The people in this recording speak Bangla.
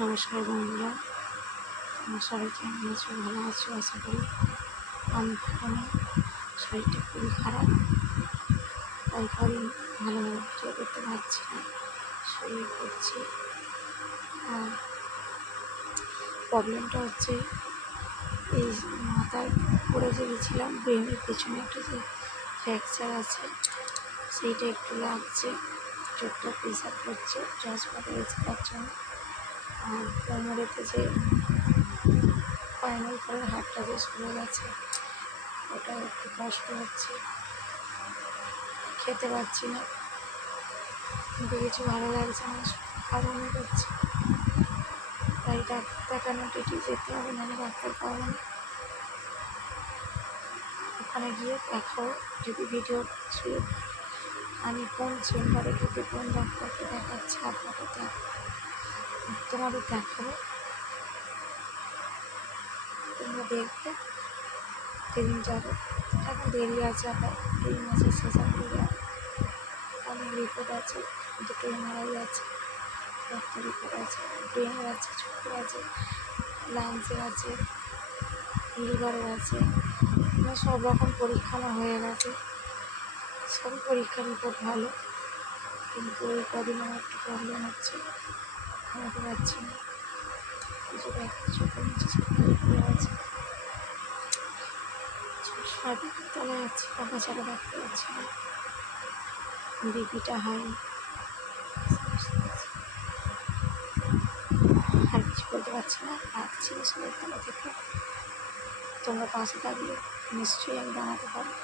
নমস্কার বন্ধুরা, তোমরা সবাই কেমন আছো? ভালো আছো আশা করি। আমি ভালো নেই, শরীরটা খুবই খারাপ, তাই কদিন ভালোভাবে ভিডিও করতে পারছি না, শরীর করছি। আর প্রবলেমটা হচ্ছে এই মাথার পড়ে যে গেছিলাম, ব্রেনের পেছনে একটা যে ফ্র্যাকচার আছে সেইটা একটু লাগছে, চোখটা প্রেশার করছে হাসপাতালে যাওয়ার জন্য। আর কোমরেতে যে স্পাইনাল কর্ডের হাড়টা যে সরে গেছে, ওটা একটু কষ্ট হচ্ছে, খেতে পারছি না, কিন্তু কিছু ভালো লাগছে না, খাওয়ানো করছে। তাই ডাক্তার দেখানো টিটি যেতে হবে, নাহলে ডাক্তার পাবো না। ওখানে গিয়ে দেখাও যদি ভিডিও শুরু, আমি কোন চেম্বারে ঢুকে কোন ডাক্তারকে দেখাচ্ছি আপনাদের তোমাদের দেখাবো, তোমরা দেখবে, সেদিন যাবে। এখন দেরি আছে, আবার এই মাসের শেষের দিকে অনেক রিপোর্ট আছে, দুটো এমআরআই আছে, রক্ত রিপোর্ট আছে, ব্রেনের আছে, চোখের আছে, লাংসের আছে, লিভারের আছে, মানে সব রকম পরীক্ষা আমার হয়ে গেছে। সব পরীক্ষার রিপোর্ট ভালো, কিন্তু ওই কদিন আমার একটু প্রবলেম হচ্ছে, ঘুমাতে পারছি না, কিছু দেখা চোখের নিচে চোখে আছে, সবই তলায় যাচ্ছে, পাখা ছাড়া দেখতে পাচ্ছি না, বিপিটা হাই। আর কিছু বলতে পারছি না, রাখছি। সবাই ভালো থেকে তোমরা পাশে থাকলে নিশ্চয়ই আমি দাঁড়াতে পারবো।